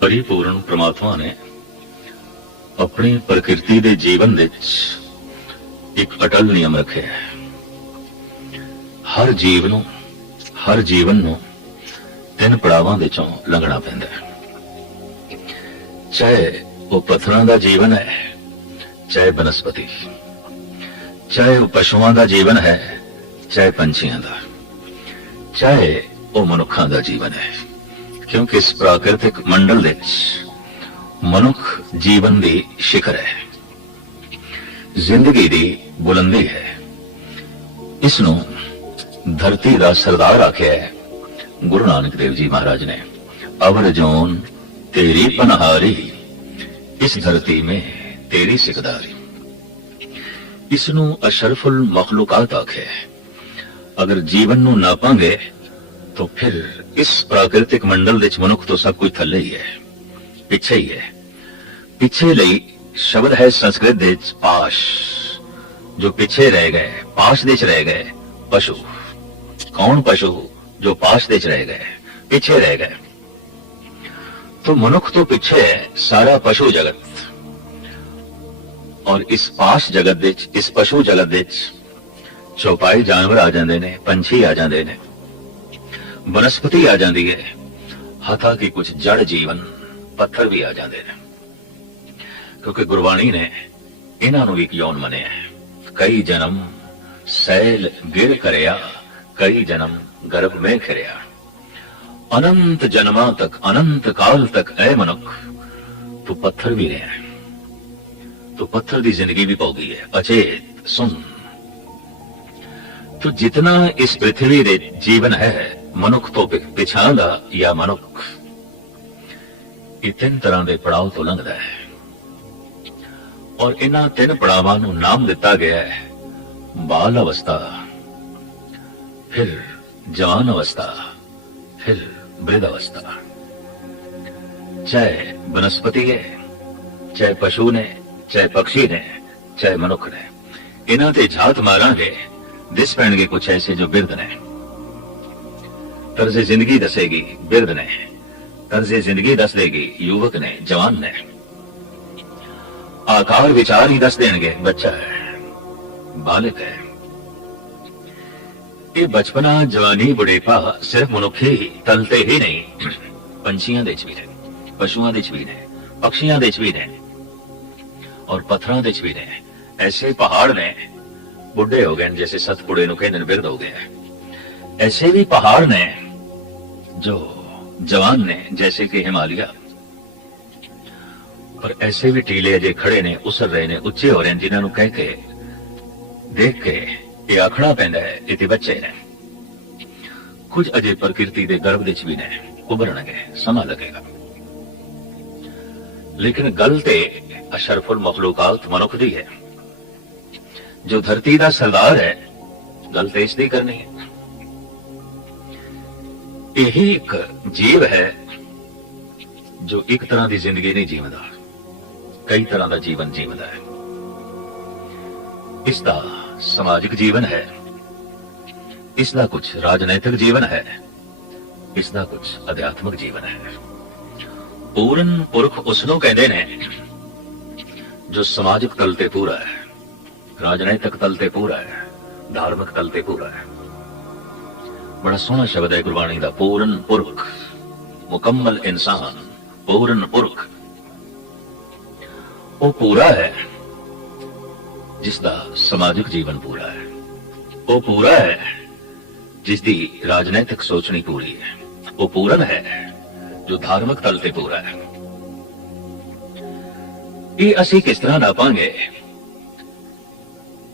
परिपूर्ण परमात्मा ने अपनी प्रकृति के जीवन विच एक अटल नियम रखे है। हर जीवन नूं तीन पड़ावां विचों लंघना पैंदा है। चाहे वो पत्थरां दा जीवन है, चाहे बनस्पति, चाहे वो पशुओं का जीवन है, चाहे पंछियों का, चाहे वो मनुखों का जीवन है। क्योंकि इस प्राकृतिक मंडल विच मनुख जीवन की शिखर है, जिंदगी की बुलंदी है। इसनूं धरती का सरदार आख्या है गुरु नानक देव जी महाराज ने। अवर जोन तेरी पनहारी, इस धरती में तेरी सिकदारी। इसनूं अशरफुल मखलूकात आखे। अगर जीवन नूं नापांगे तो फिर इस प्राकृतिक मंडल विच मनुख तो सब कुछ थल्ले ही है, पिछे ही है। पिछे लई शब्द है संस्कृत विच पाश, जो पिछे रह गए, पाश देच रह गए पशु। कौन पशु? जो पाश देच रह गए, पीछे रह गए। तो मनुख तो पीछे है, सारा पशु जगत। और इस पाश जगत विच, इस पशु जगत विच चौपाई जानवर आ जाते ने, पंछी आ जाते ने, वनस्पति आ जाती है, हथा की कुछ जड़ जीवन पत्थर भी आ जाते हैं। क्योंकि गुरबाणी ने इन्हां नूं एक यौन मनिया है। कई जन्म सैल गिर करया, कई जन्म गर्भ में खिरिया। अनंत जन्मां तक, अनंत काल तक ऐ मनुख तू पत्थर भी रहा है, तो पत्थर की जिंदगी भी पौगी है, अचेत सुन। तो जितना इस पृथ्वी दे जीवन है, मनुख तो पिछां दा या मनुख, ये तीन तरह के पड़ाव तो लंघदा है। और इन्हां तीन पड़ावां नूं नाम दिता गया है बाल अवस्था, फिर जवान अवस्था, फिर वृद्ध अवस्था। चाहे वनस्पति है, चाहे पशु ने, चाहे पक्षी ने, चाहे मनुख ने, इन्हां ते झात मारांगे दिस पैणगे कुछ ऐसे जो बिरध ने। तर्जे जिंदगी दसेगी बिरध ने, तर्जे जिंदगी दस देगी युवक ने, जवान ने। आकार विचार ही दस देंगे बच्चा है, बालक है। ये बचपना, जवानी, बुढ़ेपा सिर्फ मनुखे ही तलते ही नहीं, पंछियां दे भी ने, पशुआं दे भी ने, पक्षियां दे भी ने, और पत्थरां दे भी ने। ऐसे पहाड़ ने बुढ़े हो गए जैसे सतपुड़े नु कहंदे बिरध हो गए। ऐसे भी पहाड़ ने जो जवान ने जैसे कि हिमालय, और ऐसे भी टीले अजे खड़े ने, उसर रहे ने, उच्चे हो रहे हैं, जिन्होंने कह के देख के ये आखना पैंदा है इति बच्चे ने। कुछ अजे प्रकृति के गर्भ विच भी ने, उभरनगे, समा लगेगा। लेकिन गल ते अशरफुल मखलूकात मनुख दी है, जो धरती का सरदार है। गल ते इसदी करनी है। यही एक जीव है जो एक तरह की जिंदगी नहीं जीवदा, कई तरह का जीवन जीवदा है। इसका समाजिक जीवन है, इसका कुछ राजनैतिक जीवन है, इसका कुछ अध्यात्मिक जीवन है। पूर्ण पुरख उसनों कहते ने जो समाजिक तल ते पूरा है, राजनैतिक तल ते पूरा है, धार्मिक तल ते पूरा है। बड़ा सोहना शब्द है गुरबाणी का, पूर्ण पुरख, मुकम्मल इंसान, पूर्ण पुरख। वो पूरा है जिसका समाजिक जीवन पूरा है, वो पूरा है जिसकी राजनैतिक सोचनी पूरी है, वो पूर्ण है जो धार्मिक तल ते पूरा है। ये असी किस तरह नापांगे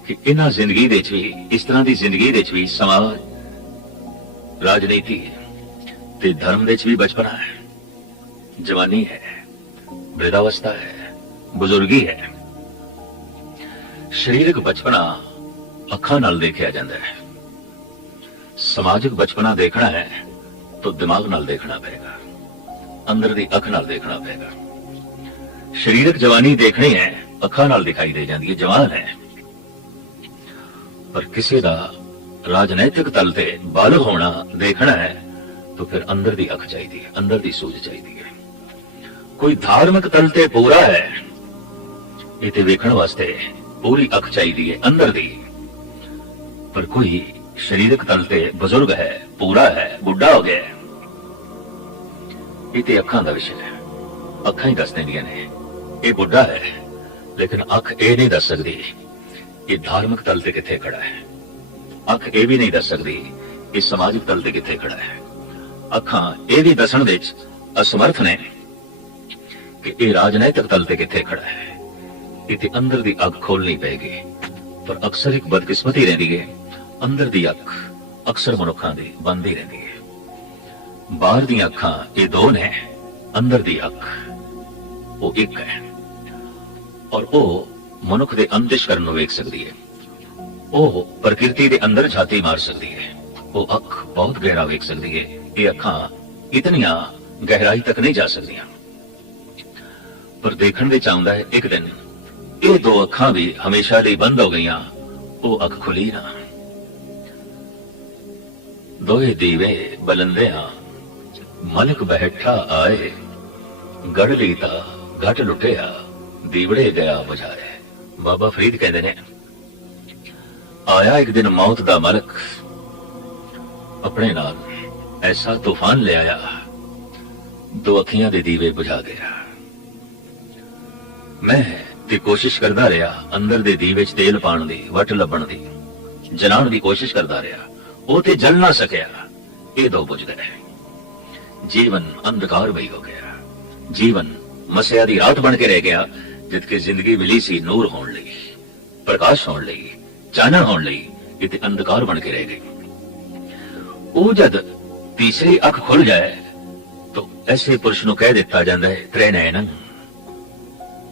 कि इन्हां जिंदगी दे भी, इस तरह की जिंदगी दे भी समाज, राजनीति ते धर्म दे भी बचपना है, जवानी है, वृद्धावस्था है, बुजुर्गी है। शरीरक बचपना अखां नाल देखा जाता है, समाजिक बचपना देखना है तो दिमाग नाल देखना पड़ेगा, अंदर दी अख नाल देखना पड़ेगा। शरीरक जवानी देखनी है, अखां नाल दिखाई दे जाती है, जवान है। पर किसी का राजनैतिक तल ते बालग होना देखना है तो फिर अंदर दी अख चाहिए, अंदर दी सूझ चाहिए। कोई धार्मिक तल ते पूरा है, इते वेखण वास्ते पूरी अख चाहिदी है अंदर दी। पर कोई शरीरक तल ते बुजुर्ग है, पूरा है, बुढ़ा हो गया है, इते अखां दा विषय है। अखां ही दस देंदियां ने ये बुढ़ा है, लेकिन अख ये नहीं दस सकती ये धार्मिक तल ते किथे खड़ा है। अख ये भी नहीं दस सकती ये समाजिक तल ते किथे खड़ा है। अखां ये भी दसण विच असमर्थ ने कि ये राजनैतिक तल ते किथे खड़ा है। इते अंदर दी अख खोलनी पेगी। पर अक्सर एक बदकिस्मती रहिंदी है, अंदर दी अख अक्सर मनुखां दी बंद ही रहिंदी है। बाहर दी अखां ये दो ने, अंदर दी अख वो एक है। और वो मनुख दे अंदिश करन नूं वेख सकदी है, वो प्रकृति दे अंदर झाती मार सकदी है, वो अख बहुत गहरा वेख सकदी है। ये अखां इतनियां गहराई तक नहीं जा सकदियां। पर देखण विच आउंदा है एक दिन ये दो अखां भी हमेशा लई बंद हो गईयां, वो अख खुली ना। दोए दीवे बलंदियां मलक बैठा आए, गढ़ लीता घट लुटिया दीवड़े गया बुझाए। बाबा फरीद कहते ने आया एक दिन मौत दा मलक, अपने नाल ऐसा तूफान ले आया, दो अखियां दे दीवे बुझा गया। मैं ते कोशिश करदा रहा अंदर दे दीवे च तेल पाण दी, वट लभण दी, जलाण दी कोशिश करदा रहा, वो ते जल ना सकिया, ये दो बुझ गए। जीवन अंधकार बई हो गया, जीवन मसिया दी रात बन के रह गया, जितके जिंदगी मिली सी नूर होण लई, प्रकाश होण लई, चानण होण लई, इते अंधकार बन के रह गई। वो जद तीसरी अख खुल जाए तो ऐसे पुरुष नूं कह दिता जांदा है त्रिनयनन,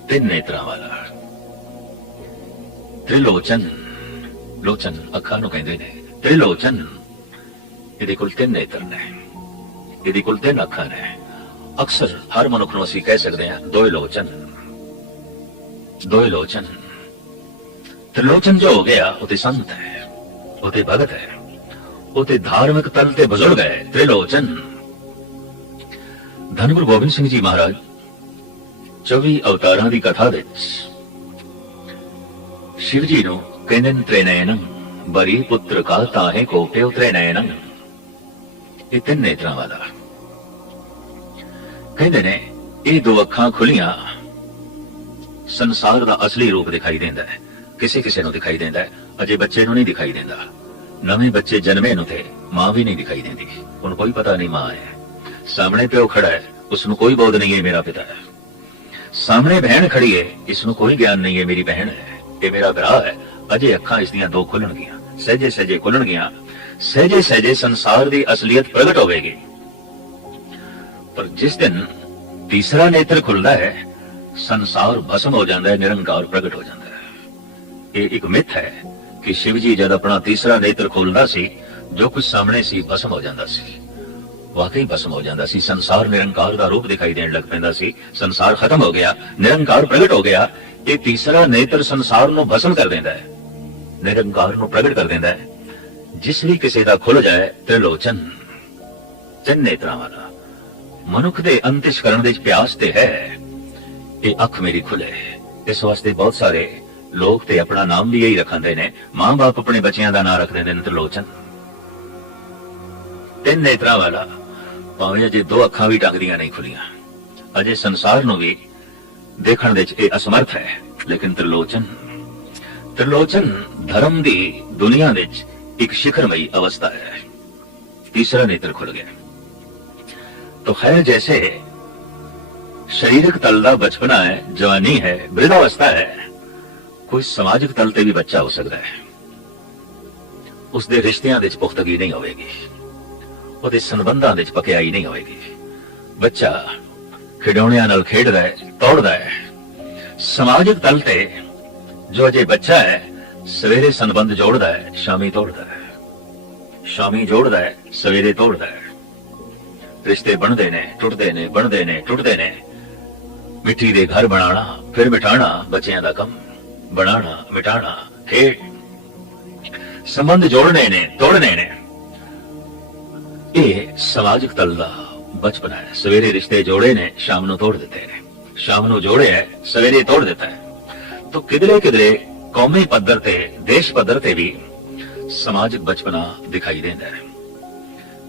तीन नेत्रां वाला। त्रिलोचन, लोचन अखां नूं कहंदे ने, त्रिलोचन इहदे कोल तीन नेत्र ने, इहदे कोल तीन अखां ने। अक्सर हर मनुख नूं असीं कह सकदे हां दोए लोचन, दोए लोचन। त्रिलोचन जो हो गया वो ते संत है, वो ते भगत है, वो ते धार्मिक तल ते बुजुर्ग है। त्रिलोचन धन गुरु गोबिंद सिंह जी महाराज 24 अवतारां दी कथा विच शिव जी नूं कहंदे ने त्रिनयनन, बरी पुत्र का ताहे को प्यो त्रिनयनन, ये तीन नेत्रां वाला। कहंदे ने ये दो अखां खुलियां संसार दा असली रूप दिखाई देंदा है। किसे किसे नूं दिखाई देंदा है, अजे बच्चे नूं नहीं दिखाई देंदा। नवे बच्चे जन्मे नूं ते मां भी नहीं दिखाई देंदी, उन्हें कोई पता नहीं मां है। सामने प्यो खड़ा है, उसनूं कोई बोध नहीं है मेरा पिता है। सामने बहन खड़ी है, इसनूं कोई ज्ञान नहीं है मेरी बहन है, ये मेरा भरा है। अजे अखां इसदियां दो खुलणगियां, सहजे सहजे खुलणगियां, सहजे सहजे संसार दी असलियत प्रगट होवेगी। पर जिस दिन तीसरा नेत्र खुलदा है, संसार भस्म हो जाता है, निरंकार प्रगट हो जाता है। ये एक मिथ है कि शिव जी जब अपना तीसरा नेत्र खोलदा सी, जो कुछ सामने सी भस्म हो जाता सी, वाकई भस्म हो जाता सी। संसार निरंकार का रूप दिखाई देने लग पैंदा सी, संसार खत्म हो गया, निरंकार प्रगट हो गया। ये तीसरा नेत्र संसार नूं भस्म कर देंदा है, निरंकार नूं प्रगट कर देंदा है। जिस भी किसी दा खुल जाए त्रिलोचन, तीन नेत्रां वाला, मनुख दे अंतਿਸ਼ਕਰਣ दे प्यास ते है ये अख मेरी खुले। इस वास्ते बहुत सारे लोग ते अपना नाम भी यही रखते ने, मां बाप अपने बच्चों का नाम रख देंगे त्रिलोचन, तीन नेत्रां वाला। भावें अजे दो अखां भी टंगदियां नहीं खुलियां, अजे संसार नूं भी देखण दे च असमर्थ है, लेकिन त्रिलोचन, त्रिलोचन धर्म दी दुनिया विच एक शिखरमई अवस्था है। तीसरा नेत्र खुल गया तो खैर, जैसे शारीरिक तल दा बचपना है, जवानी है, वृद्धावस्था है, कोई समाजिक तल ते भी बच्चा हो सकता है। उसके रिश्तियां दे पुख्तगी नहीं होगी, ਉਹਦੇ ਸੰਬੰਧਾਂ ਵਿੱਚ ਪਕਿਆਈ नहीं होगी। बच्चा खिडौणियां नाल खेडदा है, तोड़दा है। समाजिक तल ते जो अजे बच्चा है, सवेरे संबंध जोड़दा है, शामी तोड़दा है, शामी जोड़दा है, सवेरे तोड़दा है। रिश्ते बनदे ने, टुटदे ने, बनदे ने, टुटदे ने। मिट्टी दे घर बनाना फिर मिटाना बच्चियां दा कम, बनाना मिटाना खेड। संबंध जोड़ने ने, तोड़ने ने। ये समाजिक तल दा ਬਚਪਨ ਹੈ, ਸਵੇਰੇ ਰਿਸ਼ਤੇ ਜੋੜੇ ਨੇ, ਸ਼ਾਮ ਨੂੰ ਤੋੜ ਦਿੱਤੇ ਨੇ, ਸ਼ਾਮ ਨੂੰ ਜੋੜੇ ਹੈ, ਸਵੇਰੇ ਤੋੜ ਦਿੱਤਾ ਹੈ। तो किधरे किधरे कौमी पद्धर ते देश पद्धर ते भी समाजिक बचपना दिखाई देता है,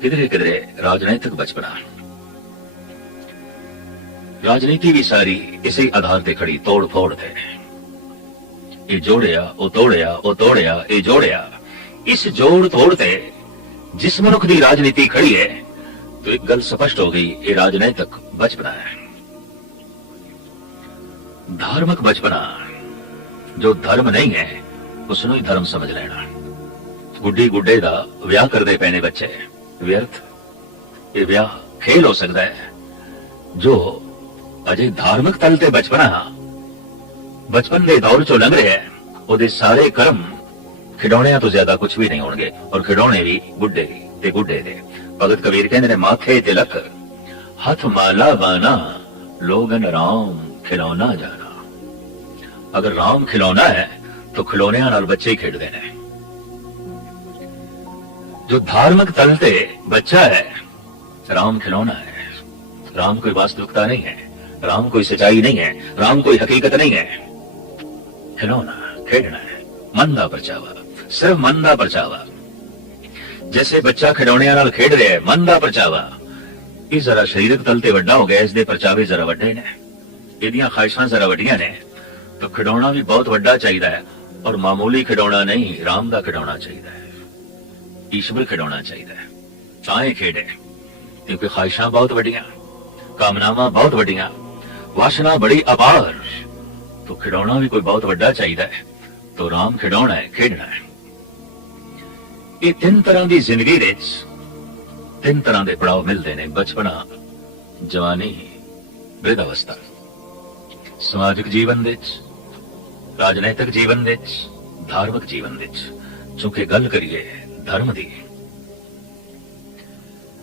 किधरे किधरे राजनैतिक बचपना। राजनीति भी सारी इसी आधार ते खड़ी तोड़ फोड़ थे, ये जोड़िया वो तोड़िया, वो तोड़िया ये जोड़िया। इस जोड़ तोड़ ते जिस मनुख की राजनीति खड़ी है तो एक गल स्पष्ट हो गई, ये राजनैतिक बचपना है। धार्मिक बचपना, जो धर्म नहीं है उसनों ही धर्म समझ लेना। गुड्डी गुड्डे दा विआह करदे पैने बच्चे व्यर्थ, ये विआह खेल हो सकता है। जो अजे धार्मिक तल ते बचपना बचपन दे दौर चो लंघ रहे है, ओदे सारे कर्म खिडौणियां तो ज्यादा कुछ भी नहीं होंगे, और खिडौने भी गुड्डे ते गुड्डे दे। भगत कबीर कहंदे ने माथे तिलक हथ माला बाना, लोगन राम खिलौना जाना। अगर राम खिलौना है तो खिलौनियां नाल बच्चे ही खेडदे ने। जो धार्मिक तल ते बच्चा है, राम खिलौना है। राम कोई वास्तविकता नहीं है, राम कोई सच्चाई नहीं है, राम कोई हकीकत नहीं है। खिलौना खेडना है, मन दा परचावा, सिर्फ मन दा परचावा। जैसे बच्चा खिलौनियां नाल खेड रहा है, मन दा परचावा। ये जरा शरीरक तल ते वड्डा हो गया, इसदे परचावे जरा वड्डे ने, इहदियां ख्वाहिशां जरा वड्डियां ने। तो खिडौना भी बहुत वड्डा चाहिए है, और मामूली खिडौना नहीं, राम दा खिडौना चाहिए है, ईश्वर खिडौना चाहिए है। ताए खेडे क्योंकि ख्वाहिशां बहुत वड्डियां, कामनावां बहुत वड्डियां, वासना बड़ी अपार। तो खिडौना भी कोई बहुत वड्डा चाहिए है, तो राम खिडौना है, खेडना है। ये तीन तरह की जिंदगी दे तीन तरह के पड़ाव मिलते हैं, बचपना, जवानी, वृद्धावस्था। समाजिक जीवन दे, राजनैतिक जीवन दे, धार्मिक जीवन दे। चूंकि गल करिए धर्म दी,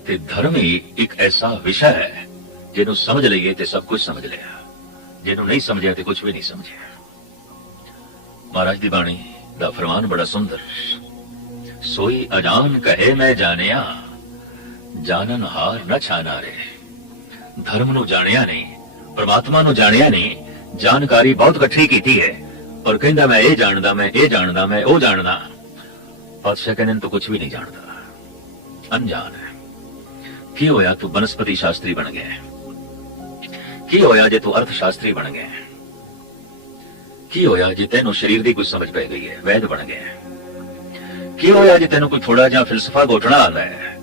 ते धर्म ही एक ऐसा विषय है जिन्हों समझ लीए तो सब कुछ समझ लिया, जिन्हों नहीं समझिया तो कुछ भी नहीं समझिया। महाराज दी बाणी दा फरमान बड़ा सुंदर, सोई अजान कहे मैं जानिया, जानन हार न छाना रे। धर्म नू जानिया नहीं, परमात्मा नू जानिया नहीं, जानकारी बहुत इकट्ठी की है, और कहंदा मैं ये जानदा, मैं ये जानदा, मैं वो जानदा। बादशाह कहने तो कुछ भी नहीं जानता, अनजान है। की होया तू वनस्पति शास्त्री बन गया, की होया जे तू अर्थशास्त्री बन गया, की होया जे तेनों शरीर की कुछ समझ पै गई है, वैद बन गया, की होया जे तेनों कोई थोड़ा जा फिलसफा घोटना आता है,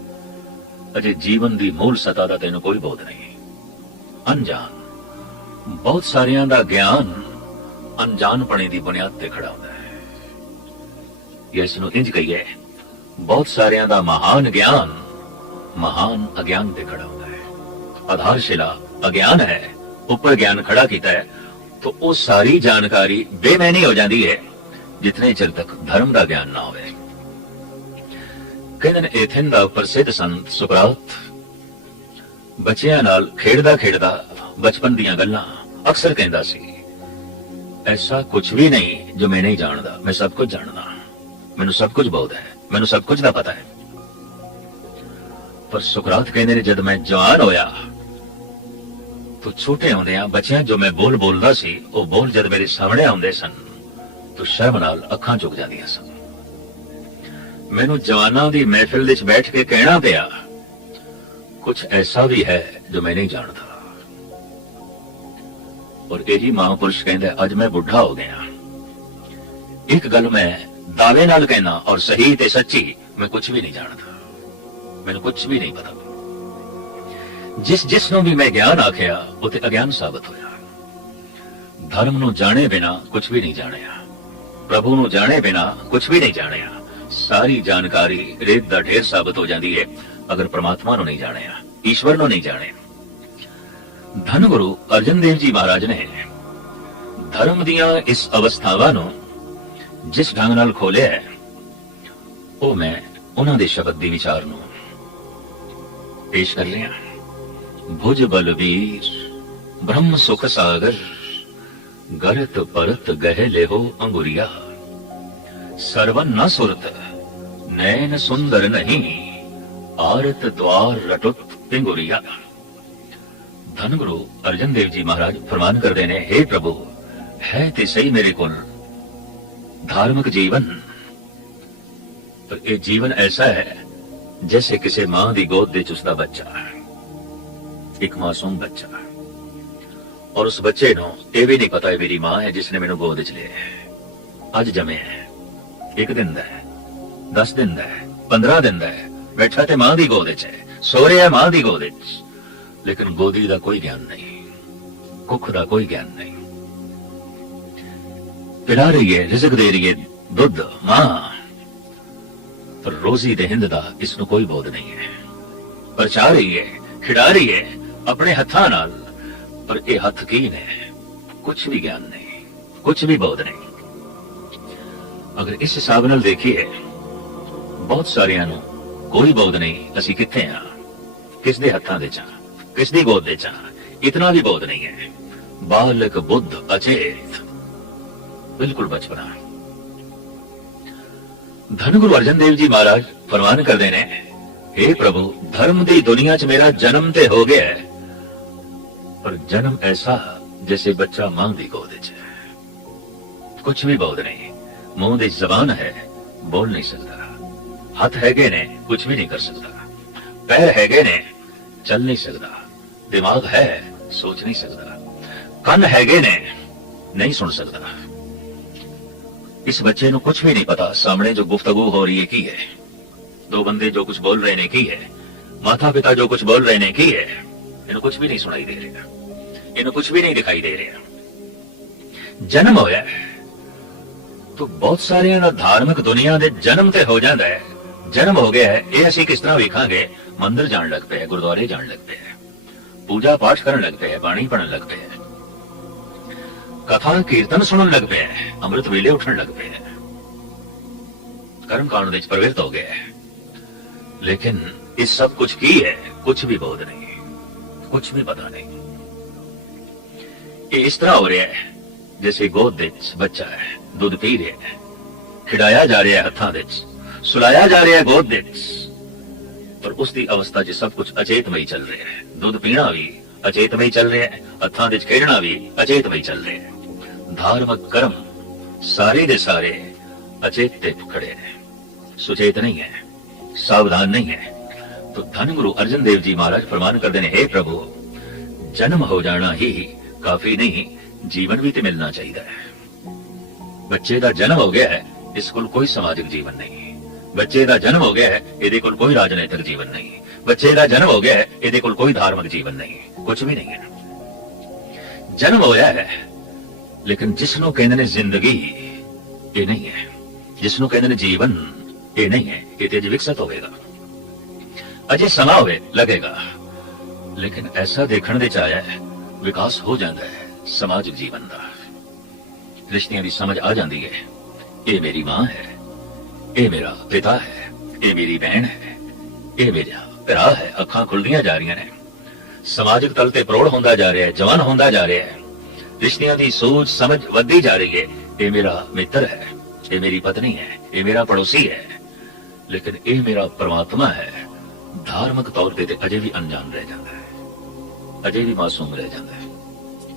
अजे जीवन की मूल सता का तेनों कोई बोध नहीं, अनजान। बहुत सारियां दा ज्ञान अनजानपणे दी बुनियाद ते खड़ा होता है। इसनूं इंज कहिए, बहुत सारियां दा महान ज्ञान महान अज्ञान ते खड़ा होता है। आधारशिला अज्ञान है, ऊपर ज्ञान खड़ा किया है, तो वो सारी जानकारी बेमैनी हो जाती है जितने चिर तक धर्म का ज्ञान ना होवे। कहंदे ने एथेन दा प्रसिद्ध संत सुकरात बच्चियां नाल खेडदा खेडदा बचपन दीयां गल्लां अक्सर कहंदा सी, ऐसा कुछ भी नहीं जो मैं नहीं जानता, मैं सब कुछ जानता, मैनू सब कुछ बोध है, मैनू सब कुछ दा पता है। पर सुकरात कहंदे ने जद मैं जवान होया तो छोटे होंदियां बच्चियां जो मैं बोल बोलदा सी, वो बोल जद मेरे सामने आउंदे सन तो शर्म नाल अखां झुक जांदियां सन। मैनू जवानां दी महफिल विच बैठ के कहना पिया, कुछ ऐसा भी है जो मैं नहीं जानता। और यही महापुरुष कहते अज मैं बुढ़ा हो गया, एक गल मैं दावे नाल कहना और सही ते सच्ची, मैं कुछ भी नहीं जानता, मैंने कुछ भी नहीं पता। जिस जिसनों भी मैं ज्ञान आखिया उते अज्ञान साबित होया। धर्म नू जाने बिना कुछ भी नहीं जानिया, प्रभु नू जाने बिना कुछ भी नहीं जानिया। सारी जानकारी रेत दा ढेर साबित हो जाती है अगर परमात्मा नू नहीं जानिया, ईश्वर नू नहीं जाने। धन गुरु अर्जन देव जी महाराज ने धर्म दियां इस अवस्थावां नू जिस ढंग नाल खोलिया है, वो मैं उन्हां दे शब्द दी विचार नू पेश कर लिया। भुज बलवीर ब्रह्म सुख सागर, गरत परत गह लेहो अंगुरिया। सर्वन न सुरत नैन सुंदर नहीं, आरत द्वार रटुत पिंगुरिया। ਧੰਨ ਗੁਰੂ ਅਰਜਨ ਦੇਵ ਜੀ ਮਹਾਰਾਜ ਫਰਮਾਨ ਕਰਦੇ ਨੇ, हे ਪ੍ਰਭੂ, ਹੈ ਤੇ ਸਹੀ ਮੇਰੇ ਕੋਲ धार्मिक जीवन, पर यह जीवन ऐसा है जैसे किसी मां की गोद दे उसका बच्चा, एक मासूम बच्चा, और उस बच्चे को यह भी नहीं पता है मेरी मां है जिसने मैनू गोद च लिया है, अज जमे है, 1 दिन का है, 10 दिन का है, 15 दिन का है, बैठा तो मां की गोद च है, सो रहा मां की गोद च, लेकिन गोदी का कोई ज्ञान नहीं, कुख का कोई ज्ञान नहीं। पिला रही है, रिजक दे रही है, दुध मां, पर रोजी दे हिंद दा इसनू कोई बोध नहीं है। परचा रही है, खिड़ा रही है अपने हत्थां नाल, पर ये हथ की ने, कुछ भी ज्ञान नहीं, कुछ भी बोध नहीं। अगर इस हिसाब नाल देखिए, बहुत सारियां नू कोई बोध नहीं, असी कित्थे हां, किस दे हत्थां दे चा, किस दी गोद दे चा, इतना भी बोध नहीं है। बालक बुद्ध अचेत, बिल्कुल बचपना। धन गुरु अर्जन देव जी महाराज फरमान करते ने, हे प्रभु, धर्म दी दुनिया च मेरा जन्म ते हो गया है, पर जन्म ऐसा जैसे बच्चा मां दी गोद च है, कुछ भी बोध नहीं, मुंह दी जबान है, बोल नहीं सकता, हाथ हैगे ने, कुछ भी नहीं कर सकता, पैर हैगे ने, चल नहीं सकता, दिमाग है, सोच नहीं सकता, कान हैगे ने, नहीं सुन सकता। इस बच्चे को कुछ भी नहीं पता सामने जो गुफ्तगू हो रही है की है, 2 बंदे जो कुछ बोल रहे ने की है, माता पिता जो कुछ बोल रहे ने की है, इन्हें कुछ भी नहीं सुनाई दे रहा, इन्हें कुछ भी नहीं दिखाई दे रहा। जन्म होया तो बहुत सारे धार्मिक दुनिया दे जन्म ते हो जाता है, जन्म हो गया है, ये असी किस तरह वेखांगे, मंदिर जान लग पे, गुरुद्वारे जान लग पे, पूजा पाठ करन लग पे, बाणी पढ़न लग पे, कथा कीर्तन सुनन लग पे, अमृत वेले उठन लग पे, कर्म कांड विच प्रवृत्त हो गए, लेकिन इस सब कुछ की है, कुछ भी बोध नहीं, कुछ भी पता नहीं। ये इस तरह हो रहा है जैसे गोद विच बच्चा है, दूध पी रहा है, खिड़ाया जा रहा है हत्थां विच, सुलाया जा रहा है गोद विच, पर उसकी अवस्था च सब कुछ अचेतमई चल रहा है। दूध पीना भी अचेतमई चल रहा है, हत्थां विच खेलना भी अचेतमई चल रहा है। धार्मिक कर्म सारे दे सारे अचेत ते खड़े हैं, सुचेत नहीं है, सावधान नहीं है। तो धन गुरु अर्जन देव जी महाराज फरमान करते हैं, हे प्रभु, जन्म हो जाना ही काफी नहीं, जीवन भी तो मिलना चाहिए। बच्चे का जन्म हो गया है, इसको कोई सामाजिक जीवन नहीं, बच्चे का जन्म हो गया है, ये कोई राजनीतिक जीवन नहीं, बच्चे का जन्म हो गया है, ये कोई धार्मिक जीवन नहीं, कुछ भी नहीं है। जन्म होया है, लेकिन जिसनों कहते ने जिंदगी ये नहीं है, जिसनों कहते ने जीवन ये नहीं है, ये तेज विकसित होगा, अजे समा होवे लगेगा, लेकिन ऐसा देखने दे चाया है विकास हो जाता है समाजिक जीवन का, रिश्तियों की समझ आ जाती है, ये मेरी मां है, ये मेरा पिता है, ये मेरी बहन है, ये मेरा भरा है, अखां खुलदियां जा रही ने, समाजिक तल ते प्रौढ़ होंदा जा रहा है, जवान होंदा जा रहा है, रिश्तियों की सोच समझ वधी जा रही है, ये मेरा मित्र है, ये मेरी पत्नी है, ये मेरा पड़ोसी है, लेकिन ये मेरा परमात्मा है। धार्मिक तौर पर अजय भी अनजान रह जाता है, अजय भी मासूम रह जाता है,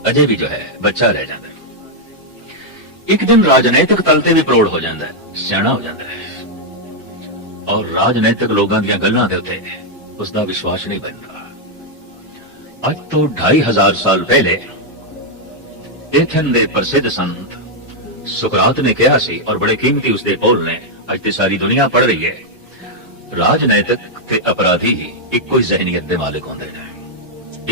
अजय भी जो है बच्चा रह जाता है। एक दिन राजनैतिक तल ते भी प्रौढ़ हो जाता है, सियाणा हो जाता है, और राजनैतिक लोगों दी गल्लां दे उत्ते उसका विश्वास नहीं बनता। अज तो 2500 साल पहले एथन दे प्रसिद्ध संत सुकरात ने कहा सी, और बड़े कीमती उसके बोल ने अज ते सारी दुनिया पढ़ रही है, राजनैतिक ते अपराधी इको ही जहनीयत दे मालिक होंदे ने,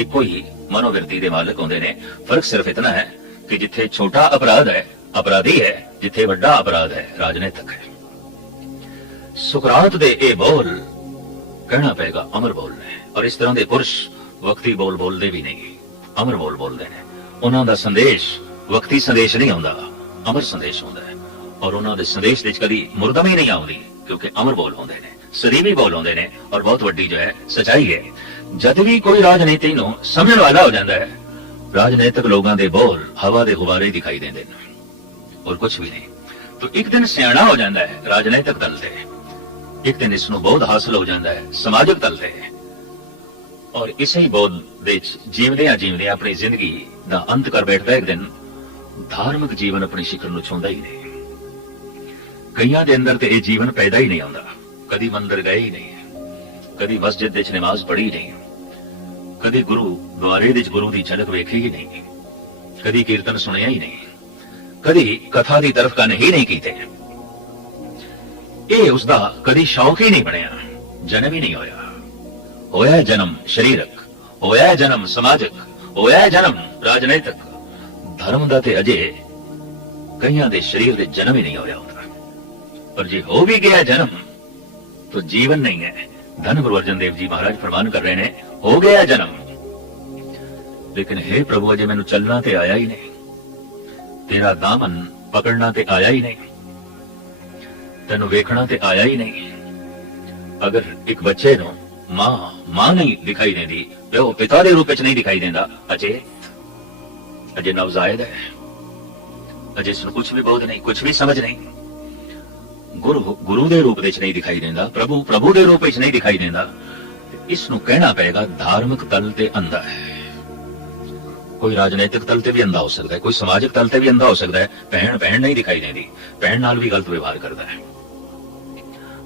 इको ही मनोवृत्ति दे मालिक होंदे ने। फर्क सिर्फ इतना है कि जिथे छोटा अपराध है अपराधी है, जिथे बड़ा अपराध है राजनीतिक है। सुकरात दे ए बोल कहना पेगा अमर बोल ने, और इस तरह के पुरुष वक्ती बोल बोलते भी नहीं, अमर बोल बोलते हैं। उन्हों का संदेश वक्ती संदेश नहीं आता, अमर संदेश होता है, और उन्होंने संदेश कभी मुर्दम ही नहीं आती, क्योंकि अमर बोल होंगे ने, सदीवी बोल होंगे ने, और बहुत वड्डी जो है सच्चाई है। जद भी कोई राजनीति नूं समझने वाला हो जाता है, राजनीतिक लोगों के बोल हवा के गुब्बारे दिखाई देते हैं, और कुछ भी नहीं। तो एक दिन सियाणा हो जाता है राजनीतिक दल से, एक दिन इसनों बहुत हासिल हो जाता है समाजिक दल से, ਔਰ ਇਸੇ ਹੀ ਬੋਧ ਵਿੱਚ ਜੀਵਦਿਆਂ ਜੀਵਦਿਆਂ ਆਪਣੀ ਜ਼ਿੰਦਗੀ ਦਾ ਅੰਤ ਕਰ ਬੈਠਦਾ ਇੱਕ ਦਿਨ ਧਾਰਮਿਕ ਜੀਵਨ ਆਪਣੀ ਸਿਖਰ ਨੂੰ ਛੂੰਹਦਾ ਹੀ ਨਹੀਂ। ਕਈਆਂ ਦੇ ਅੰਦਰ ਤੇ ਇਹ ਜੀਵਨ ਪੈਦਾ ਹੀ ਨਹੀਂ ਆਉਂਦਾ, ਕਦੀ ਮੰਦਰ ਗਏ ਹੀ ਨਹੀਂ, ਕਦੀ ਮਸਜਿਦ ਵਿੱਚ ਨਮਾਜ਼ ਪੜ੍ਹੀ ਨਹੀਂ, ਕਦੀ ਗੁਰੂ ਦੁਆਰੇ ਵਿੱਚ ਗੁਰੂ ਦੀ ਝਲਕ ਵੇਖੀ ਹੀ ਨਹੀਂ, ਕਦੀ ਕੀਰਤਨ ਸੁਣਿਆ ਹੀ ਨਹੀਂ, ਕਦੀ ਕਥਾ ਦੀ ਤਰਫ ਕੰਨ ਹੀ ਨਹੀਂ ਕੀਤੇ। ਇਹ ਉਸਦਾ ਕਦੀ ਸ਼ੌਕ ਹੀ ਨਹੀਂ ਬਣਿਆ, ਜਨਮ ਹੀ ਨਹੀਂ ਹੋਇਆ। ਹੋਇਆ ਜਨਮ ਸਰੀਰਕ, ਹੋਇਆ ਜਨਮ ਸਮਾਜਿਕ, ਹੋਇਆ ਜਨਮ ਰਾਜਨੀਤਿਕ, ਧਰਮ ਦਾ ਤੇ ਅਜੇ ਕਈਆਂ ਦੇ ਸਰੀਰ ਦੇ ਜਨਮ ਹੀ ਨਹੀਂ ਹੋਇਆ ਹੁੰਦਾ। पर जी हो भी गया जन्म तो जीवन नहीं है। धन गुरु अर्जन देव जी महाराज फरमान कर रहे हैं हो गया जन्म, लेकिन हे प्रभु अजे मैनू चलना ते आया ही नहीं, तेरा दामन पकड़ना ते आया ही नहीं, तेनू वेखना ते आया ही नहीं। अगर एक बच्चे नो मां नहीं दिखाई देती, प्यो पिता के रूप नहीं दिखाई देता, अजे नवजायद है, अजे इसनू कुछ भी बोध नहीं, कुछ भी समझ नहीं, गुरु के रूप नहीं दिखाई देता, प्रभु के रूप नहीं दिखाई देता, इसनू कहना पेगा धार्मिक तल ते अंधा है। कोई राजनीतिक तल ते भी अंधा हो सकता है, कोई समाजिक तल ते भी अंधा हो सकता है। भैन नहीं दिखाई देती, भैन नाल भी गलत व्यवहार करता है।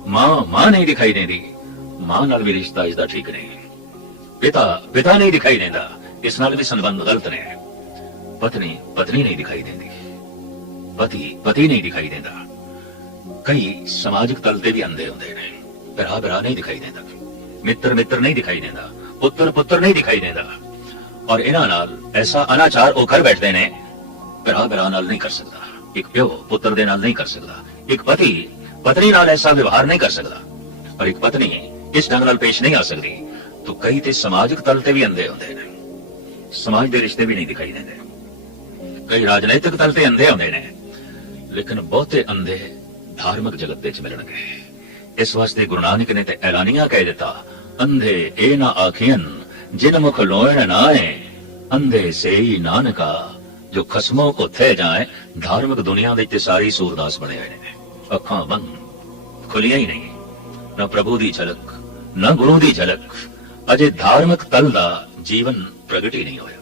मां नहीं दिखाई देती, मां नाल भी रिश्ता इसका ठीक नहीं। पिता नहीं दिखाई देता, इस नाल भी संबंध गलत ने। पत्नी नहीं दिखाई देती, पति नहीं दिखाई देता। कई समाजिक तल ते भी अंधे होंदे ने, भरा नहीं दिखाई देता, मित्र नहीं दिखाई देता, पुत्र नहीं दिखाई देता, और इन्हां नाल ऐसा अनाचार वो कर बैठते ने भरा नाल नहीं कर सकता, एक प्यो पुत्र दे नाल नहीं कर सकता, एक पति पत्नी नाल ऐसा व्यवहार नहीं कर सकता, और एक पत्नी इस ढंग नाल पेश नहीं आ सकती। तो कई ते समाजिक तल ते भी अंधे होंदे ने, समाज दे रिश्ते भी नहीं दिखाई देते। कई राजनीतिक तल ते अंधे होंदे ने, लेकिन बहुते अंधे धार्मिक जगत विच मिलणगे। इस वास्ते गुरु नानक ने ते ऐलानिया कह दिता, अंधे ए ना आखियन जिन मुख लोयण नाए, अंधे से ही नानका जो खसमों को थे जाए। धार्मिक दुनिया विच सारी सूरदास बने हुए ने, अखां बंद खुलियां ही नहीं, न प्रभु दी झलक न गुरु दी झलक, अजे धार्मिक तल दा जीवन प्रगट ही नहीं होया।